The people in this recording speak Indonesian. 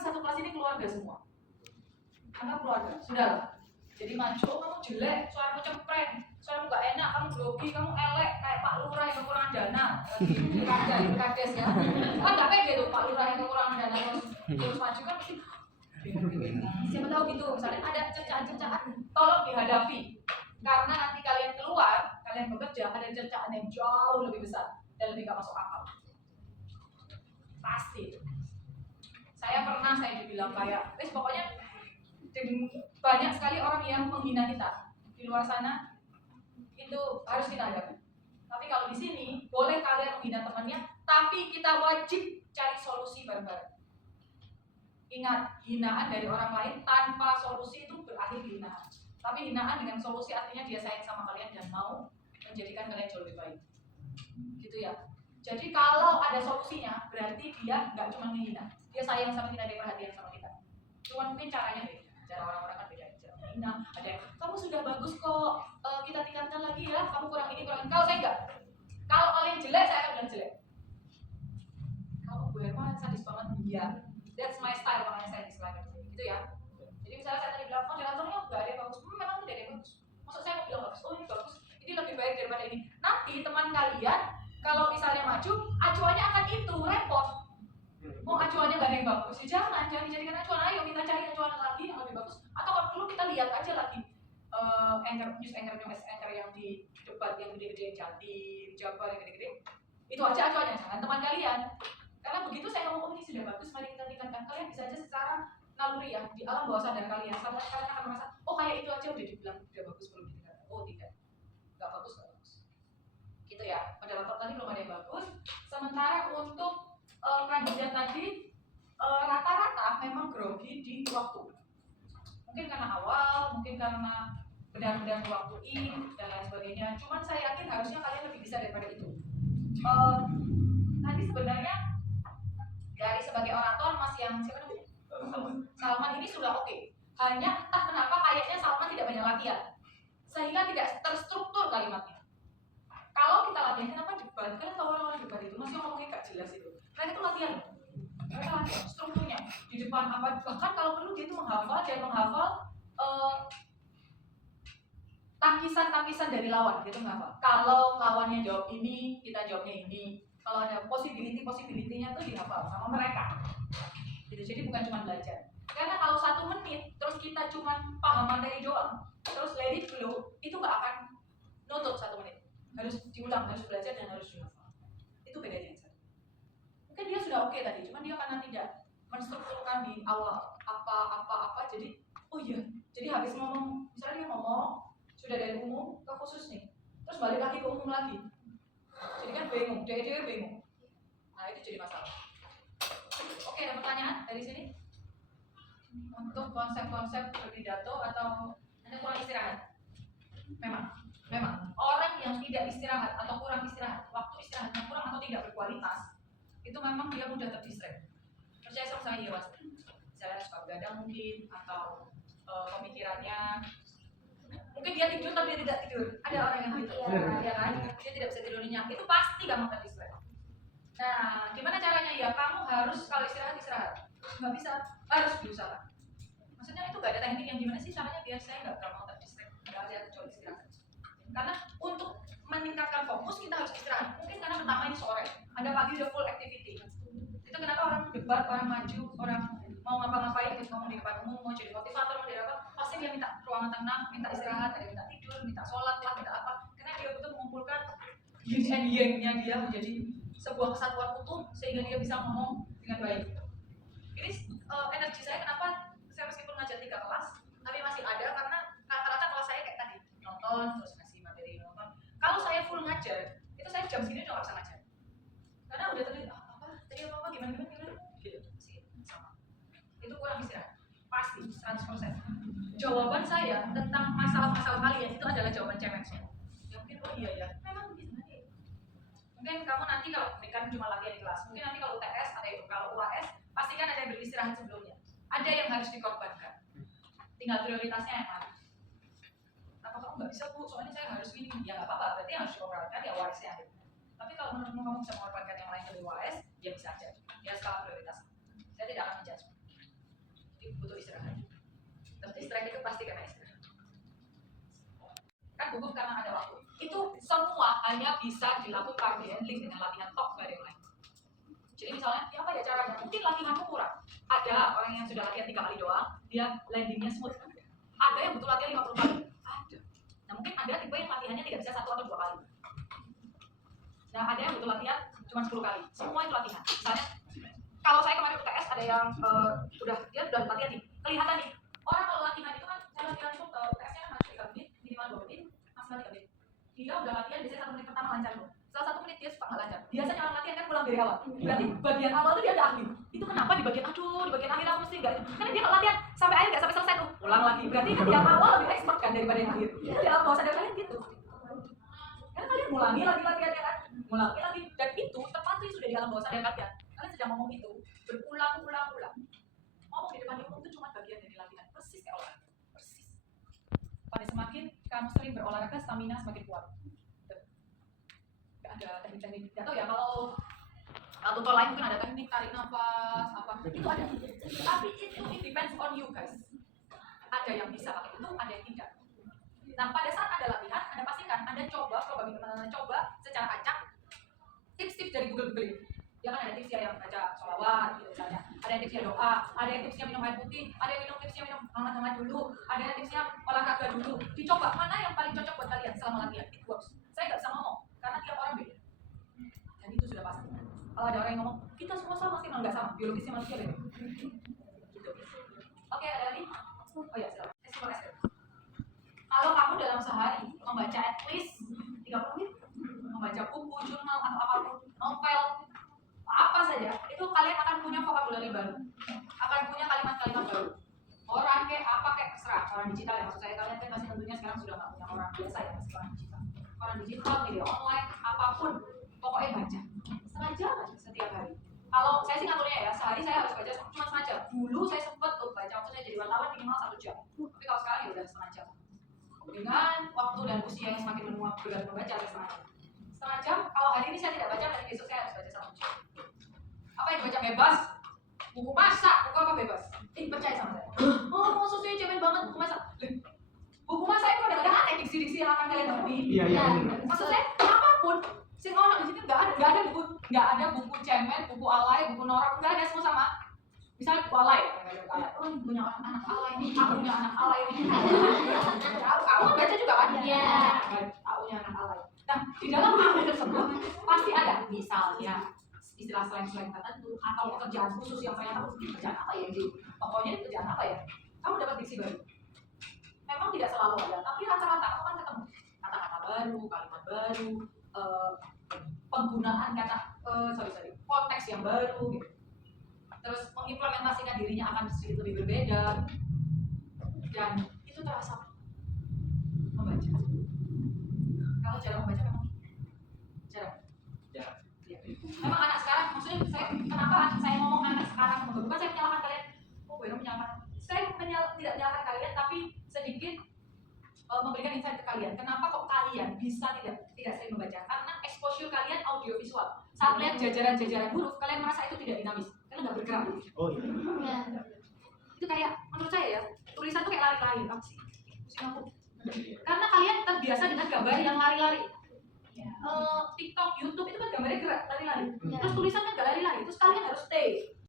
satu kelas ini keluarga semua. Anggap keluarga, sudahlah. Jadi maju, kamu jelek, suaramu cempreng, suaramu gak enak, kamu grogi, kamu elek, kayak Pak Lurah yang kekurangan dana. Di kades ya. Kan gak pede tuh Pak Lurah yang kekurangan dana terus maju kan pasti. Siapa tahu gitu, misalnya ada cercaan-cercaan, tolong dihadapi. Karena nanti kalian keluar, kalian bekerja, ada cercaan yang jauh lebih besar dan lebih gak masuk akal. Pasti. Saya dibilang kayak, pokoknya banyak sekali orang yang menghina kita di luar sana, itu harus kita hadapi. Tapi kalau di sini boleh kalian menghina temannya, tapi kita wajib cari solusi bareng-bareng. Ingat, hinaan dari orang lain tanpa solusi itu berakhir hinaan. Tapi hinaan dengan solusi artinya dia sayang sama kalian dan mau menjadikan kalian jauh lebih baik. Gitu ya. Jadi kalau ada solusinya, berarti dia nggak cuma menghina, dia sayang sama kita, dia perhatian sama kita. Cuma mungkin caranya beda. Cara orang-orang kan beda. Nah, ada yang kamu sudah bagus kok, kita tingkatkan lagi ya, kamu kurang ini kurang ini. Kalau saya enggak, kalau kalian jelek saya akan bilang jelek. Kalau Bu Herma sadis banget, iya, that's my style, makanya saya dislike gitu ya. Jadi misalnya saya tadi bilang moderatornya nggak ada yang bagus, memang tidak ada yang bagus. Maksud saya mau bilang bagus, oh ini bagus, ini lebih baik daripada ini. Nanti teman kalian kalau misalnya maju, acuannya akan itu repot. Mau acuannya nggak ada yang bagus, ya jangan dijadikan acuan. Ayo kita cari acuan lagi yang lebih bagus. Atau kalau perlu kita lihat aja lagi news anchor yang di debat yang gede-gede, Jatim, Jabar yang gede-gede. Itu aja acuannya, jangan teman kalian. Karena begitu saya ngomong ini sudah bagus, mari kita tingkatkan. Kalian bisa aja secara naluri ya, di alam bawah sadar kalian. Sampai kalian akan merasa, oh kayak itu aja udah dibilang udah bagus belum ditingkatkan. Oh tidak, nggak bagus. Gitu ya. Moderator tadi belum ada yang bagus. Sementara untuk kandidat tadi rata-rata memang grogi di waktu. Mungkin karena awal, mungkin karena benar-benar waktuin dan lain sebagainya. Cuman saya yakin harusnya kalian lebih bisa daripada itu. Tadi sebenarnya dari sebagai orator Mas yang siapa namanya? Salman ini sudah oke. Hanya entah kenapa kayaknya Salman tidak banyak latihan, sehingga tidak terstruktur kalimatnya. Kalau kita latihan, kenapa debat? Kalian tahu orang-orang debat itu masih ngomongnya gak jelas itu. Mereka itu latihan. Mereka latihan strukturnya di depan apa? Bahkan kalau perlu dia itu menghafal takisan dari lawan, gitu menghafal. Kalau lawannya jawab ini, kita jawabnya ini. Kalau ada possibility-nya itu dihafal sama mereka. Gitu. Jadi bukan cuma belajar. Karena kalau 1 menit terus kita cuma paham materi doang, terus let it flow, itu gak akan nutup 1 menit. Harus diulang, harus belajar dan harus dihafal. Itu bedanya. Mungkin dia sudah oke tadi, cuman dia karena tidak menstrukturkan di awal apa, jadi oh iya, jadi habis ngomong, misalnya dia ngomong sudah dari umum ke khusus nih, terus balik lagi ke umum lagi, jadi kan bingung, dia bingung. Nah itu jadi masalah. Oke, ada pertanyaan dari sini untuk konsep-konsep berpidato atau Anda kurang istirahat? Memang orang yang tidak istirahat atau kurang istirahat, waktu istirahatnya kurang atau tidak berkualitas, itu memang dia mudah terdistract. Percaya sama saya ya, Mas. Misalnya suka begadang mungkin, atau pemikirannya mungkin dia tidur tapi dia tidak tidur. Ada orang yang gitu, ya kan? Dia tidak bisa tidur nyenyak. Itu pasti gampang terdistract. Nah, gimana caranya ya? Kamu harus kalau istirahat. Nggak bisa, harus berusaha. Maksudnya itu nggak ada teknik yang gimana sih caranya biar saya nggak gampang terdistract. Nggak ada kecuali istirahat. Karena untuk meningkatkan fokus kita harus istirahat. Mungkin karena pertama ini sore, Anda pagi udah full activity. Itu kenapa orang debat, orang maju, orang mau ngapa-ngapain, gitu, ngomong di depan umum, mau jadi motivator, mau jadi apa, pasti dia minta ruangan tenang, minta istirahat, ada minta tidur, minta sholat lah, minta apa. Karena dia betul mengumpulkan yin and yang-nya dia menjadi sebuah kesatuan utuh sehingga dia bisa ngomong dengan baik. Ini energi saya kenapa saya meskipun ngajar 3 kelas, tapi masih ada karena rata-rata kelas saya kayak tadi nonton terus ngasih materi nonton. Kalau saya full ngajar, itu saya jam segini udah nggak bisa ngajar. Karena udah tadi apa gimana gitu sih sama. Itu kurang istirahat. Pasti 100%. Jawaban saya tentang masalah-masalah kalian itu adalah jawaban challenge-nya. Ya mungkin oh iya ya, memang begitu nanti. Mungkin kamu nanti kalau kan cuma latihan di kelas, mungkin nanti kalau UTS ada itu, kalau UAS pasti kan ada yang beristirahat sebelumnya. Ada yang harus dikorbankan. Tinggal prioritasnya yang mana. Apa kamu nggak bisa Bu, soalnya saya harus ini, ya nggak apa-apa, berarti yang harus dikorbankan ya UAS-nya. Tapi kalau menurutmu kamu bisa mengorbankan yang lain dari UAS, ya bisa aja. Ya skala prioritas. Saya tidak akan menjudge. butuh istirahat. Terus distract itu pasti karena istirahat. Kan gugup karena ada waktu. Itu semua hanya bisa dilakukan di handling dengan latihan tok, nggak ada yang lain. Jadi misalnya, ya apa ya caranya? Mungkin latihanmu kurang. Ada orang yang sudah latihan 3 kali doang, dia landingnya smooth. Ada yang butuh latihan 50 kali. Ada. Nah mungkin ada tipe yang latihannya tidak bisa 1 atau 2 kali. Nah ada yang butuh latihan cuma 10 kali. Semua itu latihan. Misalnya, kalau saya kemarin UTS ada yang dia udah latihan nih. Kelihatan nih, orang kalau latihan itu kan, saya latihan itu UTS-nya kan masih 3 menit, minimal 2 menit, maksimal 3 menit. Dia udah latihan biasanya 1 menit pertama lancar loh. Setelah 1 menit dia suka nggak lancar. Biasanya orang latihan kan pulang dari awal. Berarti bagian awal tuh dia ada ahli. Itu kenapa di bagian di bagian akhir aku mesti nggak itu? Karena dia latihan sampai akhir nggak sampai selesai tuh. Ulang lagi. Berarti kan yang awal lebih expert kan daripada yang akhir. Di alam bawah sadar kalian gitu. Karena kalian ngulangi lagi latihannya kan, ngulangi lagi, dan itu terpatri sudah di alam bawah sadar kalian. Kalian sedang ngomong itu berulang-ulang. Ngomong di depan umum itu cuma bagian dari latihan. Persis kayak olahraga. Persis. Pada semakin kamu sering berolahraga, stamina semakin kuat. Ada teknik-teknik, nggak tahu ya kalau tutor lain mungkin ada teknik tarik nafas apa itu ada, tapi itu it depends on you guys. Ada yang bisa pakai itu, ada yang tidak. Nah pada saat ada latihan, Anda pastikan Anda coba teman-teman coba secara acak tips-tips dari Google ya kan, ada tipsnya yang baca sholawat gitu misalnya, ada yang tipsnya doa, ada yang tipsnya minum air putih, ada yang tipsnya minum hangat-hangat dulu, ada yang tipsnya olahraga dulu. Dicoba mana yang paling cocok buat kalian selama latihan. It works. Saya nggak bisa ngomong karena tiap orang beda, dan itu sudah pasti. Kalau ada orang yang ngomong kita semua sama sih, malah nggak sama, biologisnya manusia beda gitu. Oke, ada lagi? Oh ya, silakan. Kalau kamu dalam sehari membaca at least 30 menit, membaca buku, jurnal atau apapun, novel, apa saja, itu kalian akan punya vocabulary baru, akan punya kalimat-kalimat baru. Orang kayak apa kayak terserah, orang digital ya maksud saya, kalian kan masih tentunya sekarang sudah nggak punya orang biasa ya, masih orang digital. Orang digital, media online, apapun, pokoknya baca setengah jam setiap hari. Kalau saya sih ngaturnya ya, sehari saya harus baca cuma setengah jam. Dulu saya sempat baca waktu saya jadi wartawan minimal 1 jam, tapi kalau sekarang ya udah setengah jam. Dengan waktu dan usia yang semakin menua, berat membaca setengah jam. Setengah jam, kalau hari ini saya tidak baca, nanti besok saya harus baca 1 jam. Apa yang dibaca bebas? Buku masak, buku apa bebas? Percaya sama saya. Oh, susunya cemen banget buku masak. Buku masak itu kadang-kadang aneh diksi-diksi yang akan kalian temui. Iya. Maksud saya, apapun, sing ono di sini nggak ada buku cemen, buku alay, buku norak, nggak ada, semua sama. Misalnya buku alay, oh punya anak alay nih, aku punya anak alay nih. Aku baca juga kan? Iya. Aku punya anak alay. Nah, di dalam aku tersebut pasti ada, misalnya istilah slang-slang tertentu atau pekerjaan khusus yang saya tahu, pekerjaan apa ya ini? Pokoknya pekerjaan apa ya? Kamu dapat diksi baru. Memang tidak selalu ada, tapi rata-rata aku kan ketemu kata-kata baru, kalimat baru, penggunaan kata konteks yang baru gitu. Terus mengimplementasikan dirinya akan sedikit lebih berbeda, dan itu terasa membaca. Kalau jarang membaca memang jarang. Memang anak sekarang, maksudnya kenapa saya ngomong anak sekarang, bukan saya menyalahkan kalian, menyalahkan. Saya tidak menyalahkan kalian, tapi sedikit memberikan insight ke kalian. Kenapa kok kalian bisa tidak sering membaca? Karena exposure kalian audiovisual. Saat lihat jajaran-jajaran huruf, kalian merasa itu tidak dinamis, karena nggak bergerak. Oh iya. Itu kayak menurut saya ya, tulisan tuh kayak lari-lari. Apa sih? Pusing aku. Karena kalian terbiasa dengan gambar yang lari-lari. TikTok, YouTube itu kan gambarnya gerak, lari-lari. Terus tulisan kan nggak lari-lari. Terus kalian